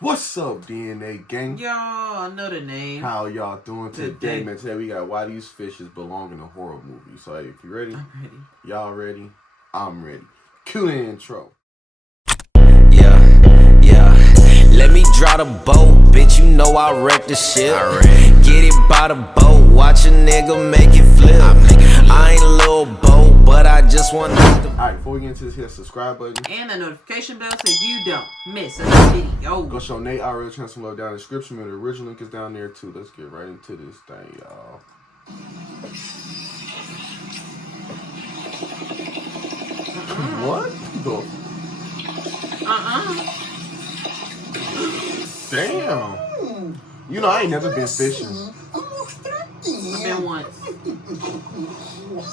What's up, DNA gang? Y'all, I know the name. How y'all doing today, man? Today we got why these fishes belong in a horror movie. So, hey, if you ready? I'm ready. Y'all ready? I'm ready. Cue the intro. Yeah. Let me draw the boat, bitch. You know I wreck the shit. Get it by the boat, watch a nigga make it flip. I ain't a little boat, but I just want to. Alright, before we get into this, hit the subscribe button And the notification bell so you don't miss another video. Go show Nate RL channel some love down in the description. The original link is down there too. Let's get right into this thing, y'all. What? Damn. You know I ain't never been fishing. I've been once.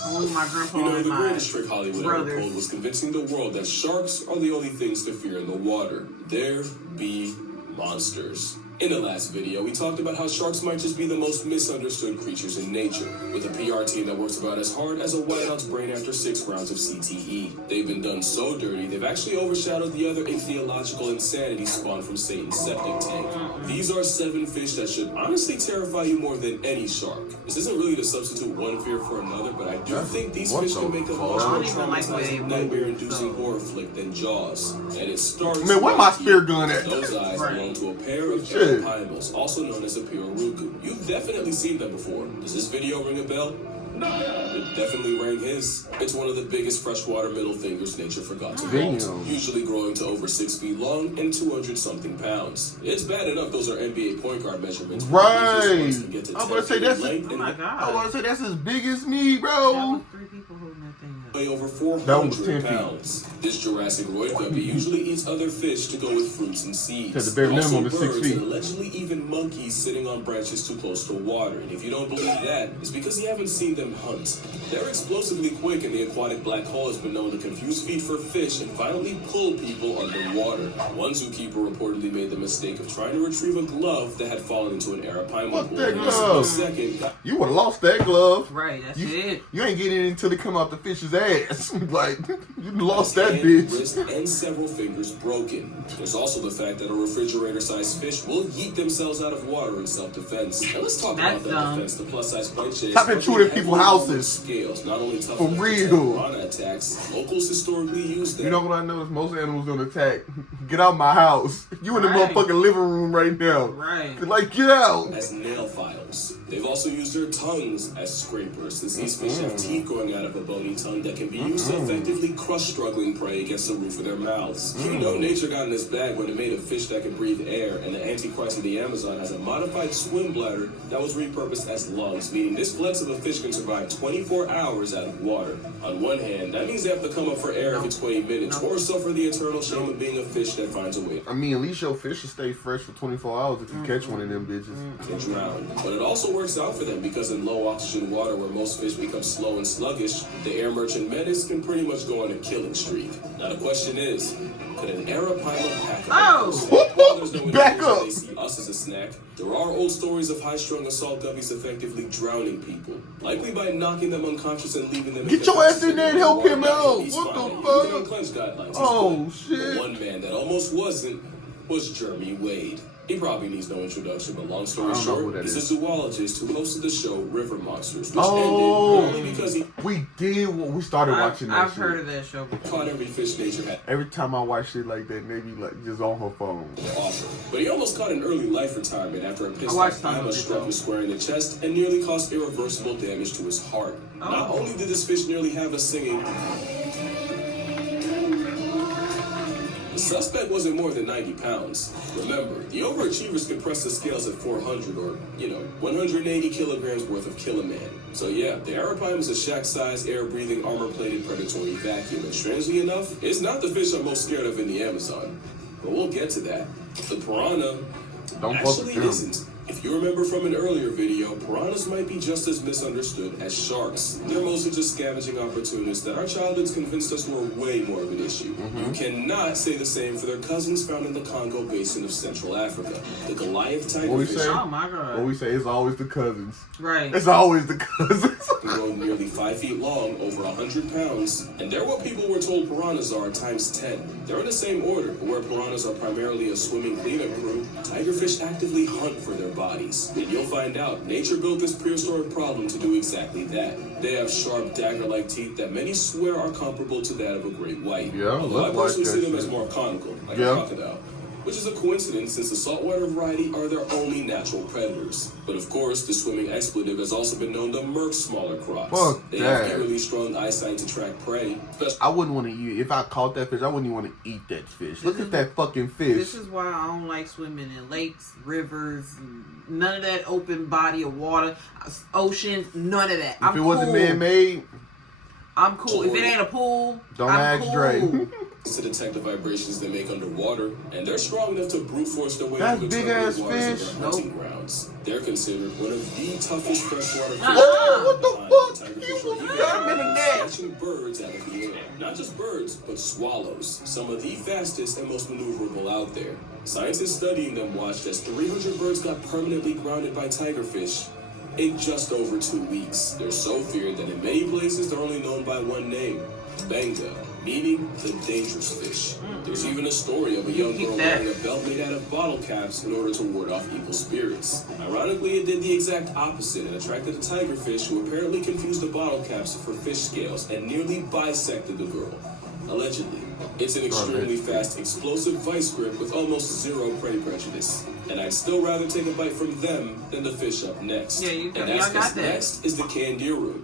Only my grandpa You know, and the my greatest trick Hollywood ever brothers. pulled was convincing the world that sharks are the only things to fear in the water. There be monsters. In the last video, we talked about how sharks might just be the most misunderstood creatures in nature, with a PR team that works about as hard as a whiteout's brain after 6 rounds of CTE. They've been done so dirty, they've actually overshadowed the other theological insanity spawned from Satan's septic tank. These are 7 fish that should honestly terrify you more than any shark. This isn't really to substitute one fear for another, but I do think these fish can make a much more traumatizing, nightmare-inducing horror flick than Jaws. And it starts. Man, where my spear gun at? Those eyes belong to a pair of Paimas, also known as a Piruruku. You've definitely seen them before. Does this video ring a bell? It definitely rang his. It's one of the biggest freshwater middle fingers nature forgot to vault, usually growing to over 6 feet long and 200-something pounds. It's bad enough those are NBA point guard measurements. Right. I was say that's as big as me, bro. 3 people holding that thing up. Weigh over 400 pounds. This Jurassic Roid guppy usually eats other fish to go with fruits and seeds. The bare minimum also is 6 feet. And allegedly even monkeys sitting on branches too close to water. And if you don't believe that, it's because you haven't seen them hunt. They're explosively quick, and the aquatic black hole has been known to confuse feet for fish and violently pull people underwater. One zookeeper reportedly made the mistake of trying to retrieve a glove that had fallen into an arapaima pool. What that glove? You would have lost that glove. Right, that's it. You ain't getting it until they come out the fish's ass. Like, you lost that bitch. Wrist and several fingers broken. There's also the fact that a refrigerator-sized fish will yeet themselves out of water in self-defense. Now let's talk about that defense. The plus-size plate chase. Stop intruding people's houses. Scales, not only tough for real. Piranha attacks, locals historically use them. You know what I noticed? Most animals don't attack. Get out my house. You in the motherfucking living room right now. Right. Like, get out. As nail files. They've also used their tongues as scrapers, since these fish have teeth growing out of a bony tongue that can be used to effectively crush struggling prey against the roof of their mouths. You know nature got in this bag when it made a fish that can breathe air, and the Antichrist of the Amazon has a modified swim bladder that was repurposed as lungs, meaning this flex of a fish can survive 24 hours out of water. On one hand, that means they have to come up for air every 20 minutes, or suffer the eternal shame of being a fish that finds a way. I mean, at least your fish will stay fresh for 24 hours if you catch one of them bitches. And drown. But it also works out for them because in low oxygen water where most fish become slow and sluggish, the air merchant menace can pretty much go on a killing streak. Now the question is, could an arapaima pack up? Back up! They see us as a snack. There are old stories of high-strung assault guppies effectively drowning people, likely by knocking them unconscious and leaving them. Get your ass in there and help him out! What the fuck? Oh shit! One man that almost wasn't was Jeremy Wade. He probably needs no introduction, but long story short, he's a zoologist who hosted the show River Monsters, which ended only because we started watching that I've heard of that show before. Caught every fish nature had. Every time I watch shit like that, maybe like just on her phone. Awesome. But he almost caught an early life retirement after a pissed Pima struck him square in the chest and nearly caused irreversible damage to his heart. Not only did this fish nearly have us singing, the suspect wasn't more than 90 pounds. Remember, the overachievers can press the scales at 400 or, 180 kilograms worth of kill a man. So yeah, the arapaima is a shack-sized, air-breathing, armor-plated predatory vacuum, and strangely enough, it's not the fish I'm most scared of in the Amazon. But we'll get to that. The piranha actually isn't. If you remember from an earlier video, piranhas might be just as misunderstood as sharks. They're mostly just scavenging opportunists that our childhoods convinced us were way more of an issue. You cannot say the same for their cousins found in the Congo basin of Central Africa. The Goliath tigerfish. Oh my God. What we say, it's always the cousins. Right. It's always the cousins. Grow nearly 5 feet long, over 100 pounds, and they're what people were told piranhas are times 10. They're in the same order, but where piranhas are primarily a swimming cleanup crew, tigerfish actively hunt for their bodies. And you'll find out, nature built this prehistoric problem to do exactly that. They have sharp dagger-like teeth that many swear are comparable to that of a great white. Yeah, although I look like personally see that them as shit. more conical, like Yeah. a crocodile. Which is a coincidence since the saltwater variety are their only natural predators. But of course, the swimming expletive has also been known to murk smaller crocs. Fuck They that. have eerily strong eyesight to track prey. I wouldn't want to eat. If I caught that fish, I wouldn't even want to eat that fish. Look at that fucking fish. This is why I don't like swimming in lakes, rivers, none of that open body of water, oceans, none of that. If it wasn't man-made, I'm cool. If it ain't a pool, don't I'm ask cool. Dre. To detect the vibrations they make underwater, and they're strong enough to brute force their way That's through the big-ass turbulent waters fish. of their hunting grounds. They're considered one of the toughest freshwater fish. What the fuck? Tigerfish You are even got him in the known neck. for snatching birds out of the air. Not just birds, but swallows. Some of the fastest and most maneuverable out there. Scientists studying them watched as 300 birds got permanently grounded by tigerfish in just over 2 weeks. They're so feared that in many places they're only known by one name, Benga, meaning the dangerous fish. There's even a story of a young girl wearing a belt made out of bottle caps in order to ward off evil spirits. Ironically, it did the exact opposite and attracted a tigerfish who apparently confused the bottle caps for fish scales and nearly bisected the girl. Allegedly. It's an extremely fast, explosive vice grip with almost zero prey prejudice. And I'd still rather take a bite from them than the fish up next. Yeah, you and y'all got that. next is the candiru.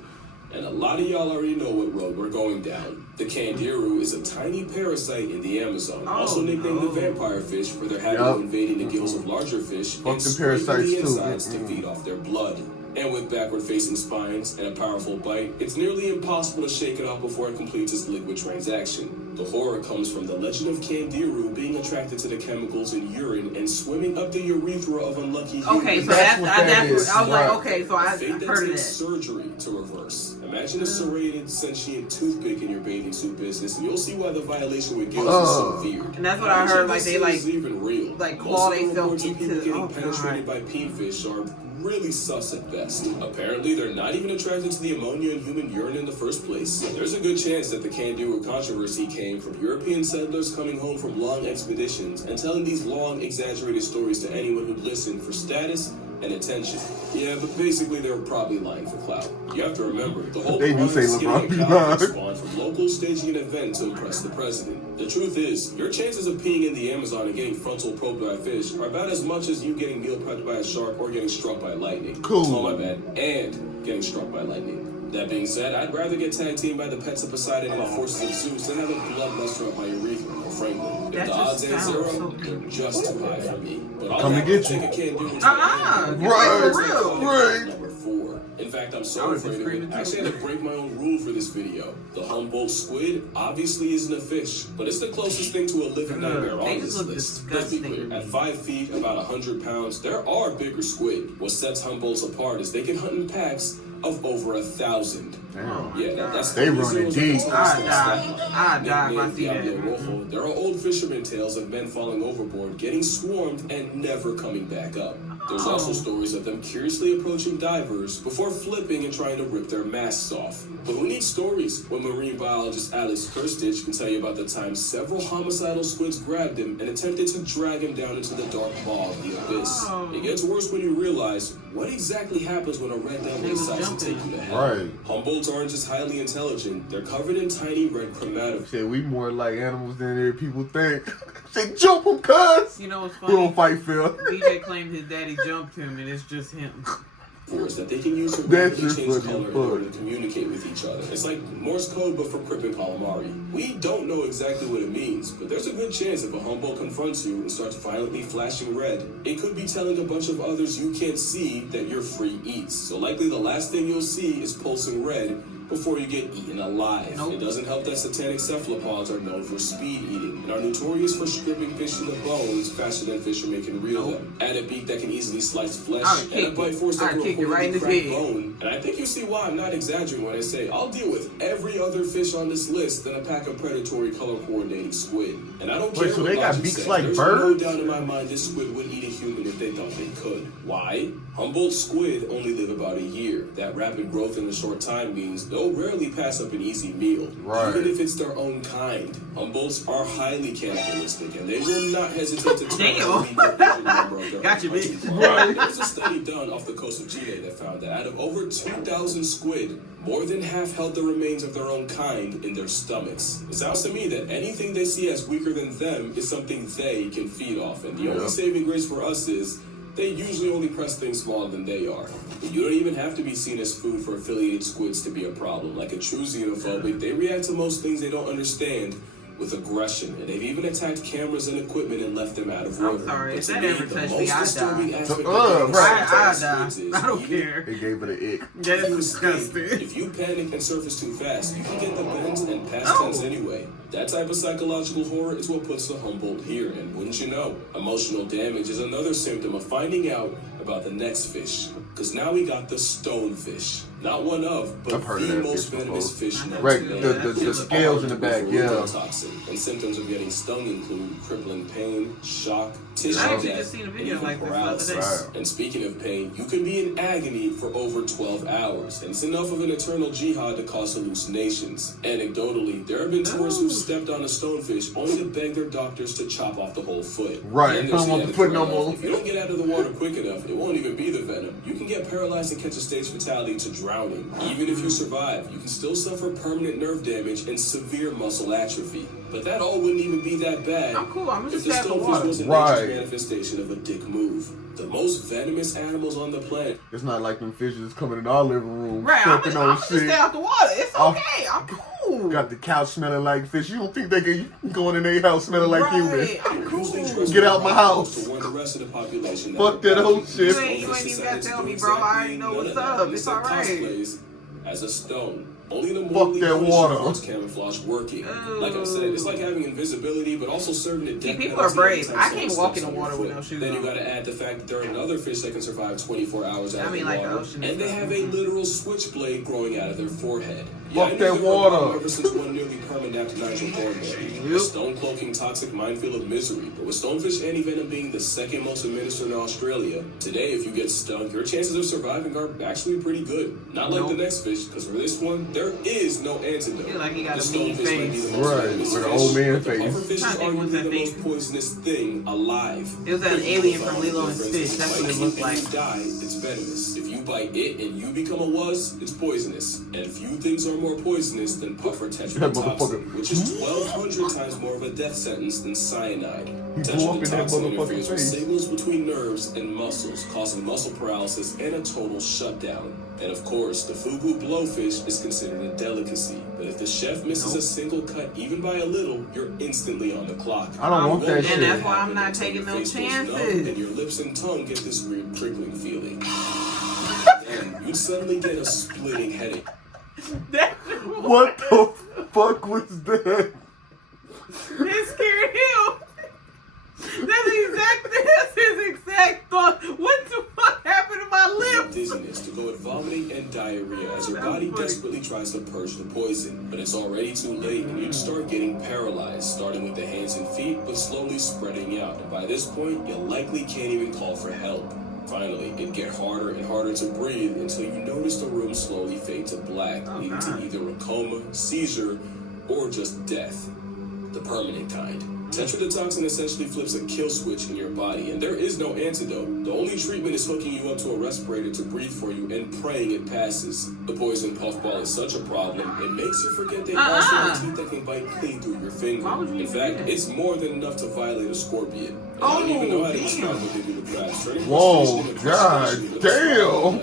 And a lot of y'all already know what road we're going down. The candiru is a tiny parasite in the Amazon, also nicknamed the vampire fish for their habit of invading the gills of larger fish and scraping the insides to feed off their blood. And with backward-facing spines and a powerful bite, it's nearly impossible to shake it off before it completes its liquid transaction. The horror comes from the legend of candiru being attracted to the chemicals in urine and swimming up the urethra of unlucky humans. Okay, so that's that is. I was like, Right. okay, so I Fate that heard of takes that. surgery to reverse. Imagine a serrated, sentient toothpick in your bathing suit business, and you'll see why the violation with gills is so feared. And that's what I heard, like, they, like, This is even real. like, Most claw of the themselves reports of into people the- getting oh, penetrated by pinfish are really sus at best. Apparently, they're not even attracted to the ammonia in human urine in the first place. There's a good chance that the candiru controversy came from European settlers coming home from long expeditions and telling these long, exaggerated stories to anyone who'd listen for status and attention. Yeah, but basically they were probably lying for clout. You have to remember, the whole They do say LeBron be lying. spawned from locals staging an event to impress the president. The truth is, your chances of peeing in the Amazon and getting frontal probed by a fish are about as much as you getting meal prepped by a shark or getting struck by lightning. Cool. Oh, my bad. And getting struck by lightning. That being said, I'd rather get tag teamed by the pets of Poseidon and the forces of Zeus than have a bloodluster up my urethra or Franklin. If That the just odds ain't sounds zero, so they're just too high for me. But I'll Come to happily get you. take a candiru. Right, for real. right. Number 4. In fact, I'm I so was afraid of afraid it. too. I actually had to break my own rule for this video. The Humboldt squid obviously isn't a fish, but it's the closest thing to a living nightmare They on just this look list. Let's be disgusting. clear. At 5 feet, about 100 pounds, there are bigger squid. What sets Humboldts apart is they can hunt in packs of over 1,000. Damn. Yeah, that's They 30 running zeros on deep. the I tombstone die. stack. I die if I Nicknamed see that. Diablo Woeful, there are old fisherman tales of men falling overboard, getting swarmed, and never coming back up. There's also stories of them curiously approaching divers before flipping and trying to rip their masks off. But who needs stories when marine biologist Alex Kirstich can tell you about the time several homicidal squids grabbed him and attempted to drag him down into the dark maw of the abyss. It gets worse when you realize what exactly happens when a red devil decides to take you to hell. Right. Humboldts aren't just highly intelligent, they're covered in tiny red chromatophores. Shit, we more like animals than people think. Say, jump him, cuz! You know what's We don't funny? fight Phil. DJ claimed his daddy jumped him, and it's just him. That they can use to That's rapidly just change funny color as in order fuck. to communicate with each other. It's like Morse code, but for Crip and Calamari. We don't know exactly what it means, but there's a good chance if a Humboldt confronts you and starts violently flashing red, it could be telling a bunch of others you can't see that you're free eats. So likely the last thing you'll see is pulsing red, before you get eaten alive. Nope. It doesn't help that satanic cephalopods are known for speed eating and are notorious for stripping fish to the bones faster than fishermen can reel them. Add a beak that can easily slice flesh, and a bite force that can reportedly crack bone. And I think you see why I'm not exaggerating when I say I'll deal with every other fish on this list than a pack of predatory color-coordinating squid. And I don't care so what they got logic beaks says. like There's birds? no doubt in my mind this squid would eat a human if they thought they could. Why? Humboldt squid only live about a year. That rapid growth in a short time means they'll rarely pass up an easy meal, even if it's their own kind. Humboldts are highly cannibalistic, and they will not hesitate to turn a member of their Got you, bitch. Right. There's a study done off the coast of Chile that found that out of over 2,000 squid, more than half held the remains of their own kind in their stomachs. It sounds to me that anything they see as weaker than them is something they can feed off, and the only saving grace for us is they usually only press things smaller than they are. But you don't even have to be seen as food for affiliated squids to be a problem. Like a true xenophobic, they react to most things they don't understand with aggression, and they've even attacked cameras and equipment and left them out of order. I'm sorry, if But that to me, ever the touched most me, I disturbing die. aspect Right. of I squids die. is I don't even care. It gave it an ick. That is disgusting. if you panic and surface too fast, you can get the bends and past tense anyway. That type of psychological horror is what puts the Humboldt here, and wouldn't you know, emotional damage is another symptom of finding out about the next fish. Because now we got the stonefish. Not one of, but I've heard of the that most fish venomous before. fish known Right, to man. the scales in the back, yeah. Toxin. And symptoms of getting stung include crippling pain, shock, tissue I actually death, just seen a and video even like this the other paralysis. day. Right. And speaking of pain, you can be in agony for over 12 hours, and it's enough of an eternal jihad to cause hallucinations. Anecdotally, there have been tourists who've stepped on a stonefish only to beg their doctors to chop off the whole foot. Right, And I there's don't want the the foot added no threat of, more. if you don't get out of the water quick enough, it won't even be the venom. You can get paralyzed and catch a stage fatality to drowning. Even if you survive, you can still suffer permanent nerve damage and severe muscle atrophy. But that all wouldn't even be that bad I'm cool. I'm if just the at the stonefish water. was a Right. nature's manifestation of a dick move. The most venomous animals on the planet. It's not like them fishes coming in our living room, Right, I'm stepping just on stay shit. out the water. It's Oh. okay. I'm cool. Got the couch smelling like fish. You don't think they can go in their house smelling like human? Right, I'm cool. Get out my house. To warn the rest of the population Fuck that whole shit. You ain't even gotta tell me, bro. I already know what's up. It's alright. Cosplays as a stone. Only the morally that punishing water. forms camouflage working. Like I said, it's like having invisibility, but also serving a death people penalty are brave. anytime I someone can't walk steps in the on your water with foot. no shoes Then you on. gotta add the fact that there are another fish that can survive 24 hours out I of mean, the like the water, ocean and they stuff. have a literal switchblade growing out of their forehead. Fuck I knew that there were a water. problem ever since one nearly permanent natural corn. A stone cloaking toxic minefield of misery. But with stonefish antivenom being the second most administered in Australia, today if you get stung, your chances of surviving are actually pretty good. Not like the next fish, because for this one, there is no antidote. Feel like he got The a mean stonefish might be face. the most Right, venomous with an fish, old man but the face. pufferfish is I think what's arguably that the thing? most poisonous thing alive. It was that alien from Lilo and Stitch. That's what it looked like. If you die, it's venomous. If you bite it and you become a wuss, it's poisonous. And few things are more poisonous than puffer tetrodotoxin, which is 1,200 times more of a death sentence than cyanide. He blew up in that Tetrodotoxin motherfucker's interferes with face. signals between nerves and muscles, causing muscle paralysis and a total shutdown. And of course, the fugu blowfish is considered a delicacy. But if the chef misses a single cut, even by a little, you're instantly on the clock. I don't want that And shit. that's why I'm not taking no Your face goes numb, chances. And your lips and tongue get this weird prickling feeling. And you'd suddenly get a splitting headache. What the fuck was that? It scared him. That's his exact thought. What the fuck happened to my lips? Dizziness to go at vomiting and diarrhea as your body desperately tries to purge the poison. But it's already too late and you'd start getting paralyzed, starting with the hands and feet, but slowly spreading out. And by this point, you likely can't even call for help. Finally, it'd get harder and harder to breathe until you notice the room slowly fade to black, leading to either a coma, seizure, or just death. The permanent kind. Tetrodotoxin essentially flips a kill switch in your body, and there is no antidote. The only treatment is hooking you up to a respirator to breathe for you and praying it passes. The poison puffball is such a problem, it makes you forget they also have teeth that can bite clean through your finger. In fact, it's more than enough to violate a scorpion. And I don't even know how to describe what they do to crabs. Whoa, god damn.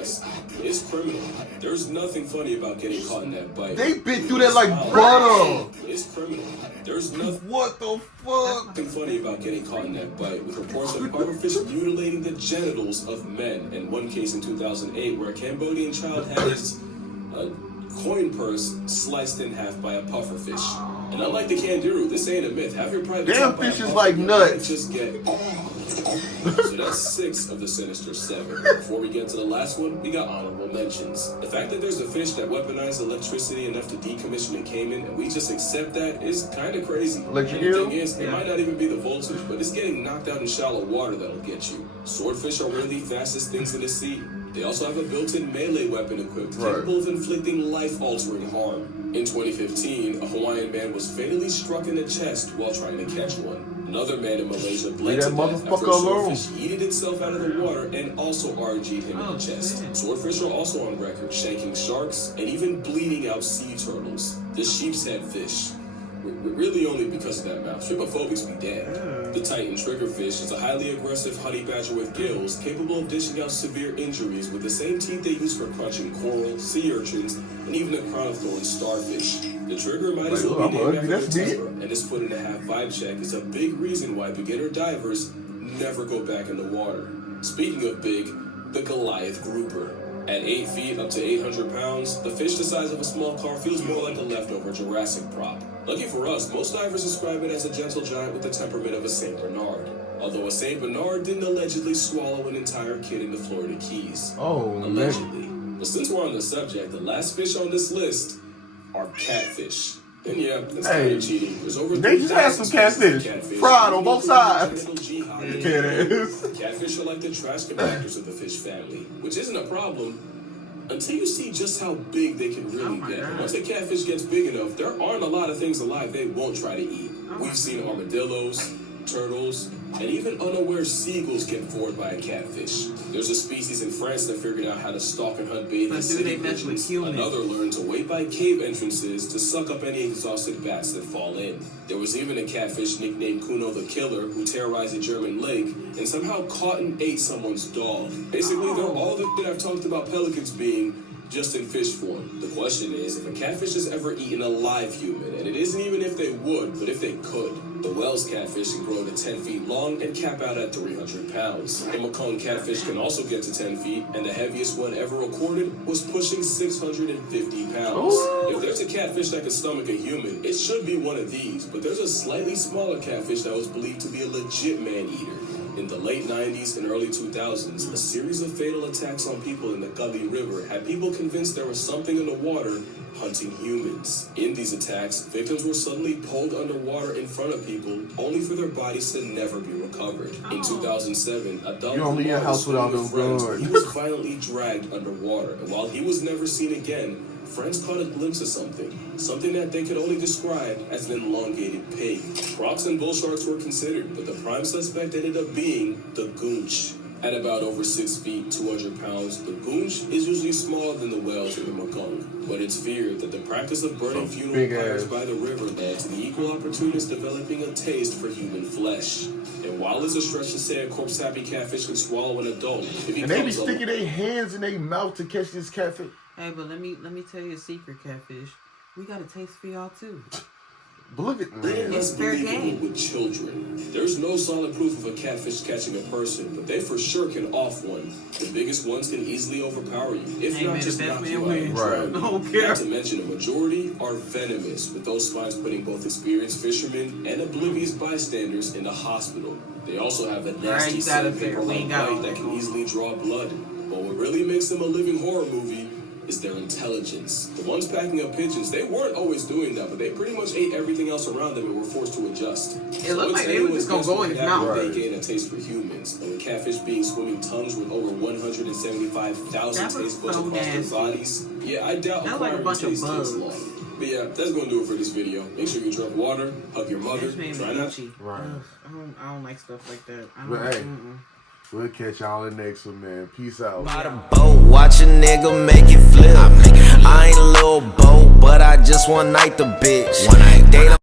It's criminal. There's nothing funny about getting caught in that bite. They bit through that like butter. It's criminal. There's nothing What the fuck? funny about getting caught in that bite, with reports of pufferfish mutilating the genitals of men, and one case in 2008 where a Cambodian child had his coin purse sliced in half by a pufferfish. And unlike the kangaroo, this ain't a myth. Have your private Damn top by a fish is puffer, like you nuts. Just get. So that's 6 of the sinister 7. Before we get to the last one, we got honorable mentions. The fact that there's a fish that weaponized electricity enough to decommission in Cayman, and we just accept that is kind of crazy. Electric And the eel? thing is, it might not even be the voltage, but it's getting knocked out in shallow water that'll get you. Swordfish are one of the fastest things in the sea. They also have a built-in melee weapon equipped, capable of inflicting life-altering harm. In 2015, a Hawaiian man was fatally struck in the chest while trying to catch one. Another man in Malaysia bled to death after a swordfish yeeted itself out of the water and also RG'd him in the chest. Swordfish are also on record shanking sharks and even bleeding out sea turtles. The sheep's head fish. Really only because of that mouth. Trypophobics be damned. The Titan triggerfish is a highly aggressive honey badger with gills, capable of dishing out severe injuries with the same teeth they use for crunching coral, sea urchins, and even a crown of thorns starfish. The trigger might as well be named after the temper, and this foot and a half vibe check is a big reason why beginner divers never go back in the water. Speaking of big, the Goliath grouper. At 8 feet up to 800 pounds, the fish the size of a small car feels more like a leftover Jurassic prop. Lucky for us, most divers describe it as a gentle giant with the temperament of a St. Bernard. Although a St. Bernard didn't allegedly swallow an entire kid in the Florida Keys. Oh, allegedly. But since we're on the subject, the last fish on this list are catfish. And yeah, that's kind of cheating. There's over they just had some catfish. Fried on both sides. Catfish are like the trash compactors of the fish family, which isn't a problem until you see just how big they can really get. Once a catfish gets big enough, there aren't a lot of things alive they won't try to eat. We've seen armadillos, turtles, and even unaware seagulls get bored by a catfish. There's a species in France that figured out how to stalk and hunt bathing city pigeons. Another learned to wait by cave entrances to suck up any exhausted bats that fall in. There was even a catfish nicknamed Kuno the Killer who terrorized a German lake and somehow caught and ate someone's dog. Basically, they're all the shit I've talked about pelicans being, just in fish form. The question is, if a catfish has ever eaten a live human, and it isn't even if they would, but if they could. The Wells catfish can grow to 10 feet long and cap out at 300 pounds. The Mekong catfish can also get to 10 feet, and the heaviest one ever recorded was pushing 650 pounds. If there's a catfish that can stomach a human, it should be one of these, but there's a slightly smaller catfish that was believed to be a legit man-eater. In the late 90s and early 2000s, a series of fatal attacks on people in the Gully River had people convinced there was something in the water hunting humans. In these attacks, victims were suddenly pulled underwater in front of people, only for their bodies to never be recovered. In 2007, a dog he was violently dragged underwater, and while he was never seen again, friends caught a glimpse of something that they could only describe as an elongated pig. Crocs and bull sharks were considered, but the prime suspect ended up being the goonch. At about over 6 feet, 200 pounds, the goonch is usually smaller than the whales in the Mekong. But it's feared that the practice of burning funeral pyres by the river led to the equal opportunists developing a taste for human flesh. And while it's a stretch to say a corpse-happy catfish can swallow an adult, and they be sticking their hands in their mouth to catch this catfish. Hey, but let me tell you a secret, catfish. We got a taste for y'all too. But look at it's fair game with children. There's no solid proof of a catfish catching a person, but they for sure can off one. The biggest ones can easily overpower you, if not just knock you out. Not to mention, a majority are venomous, with those spines putting both experienced fishermen and oblivious bystanders in the hospital. They also have a nasty sandpaper-like bite that can easily draw blood. But what really makes them a living horror movie is their intelligence. The ones packing up pigeons, they weren't always doing that, but they pretty much ate everything else around them and were forced to adjust. It looked like they were just gonna go in his mouth. They gain a taste for humans, and with catfish being swimming tongues with over 175,000 taste buds across their bodies, yeah, I doubt like a bunch of bugs. Long. But yeah, that's gonna do it for this video. Make sure you drink water, hug your mother, try not. Right. I don't like stuff like that. But hey, we'll catch y'all in the next one, man. Peace out. By the boat, watch a nigga make it flip. I ain't a little boat, but I just one night the bitch. They don't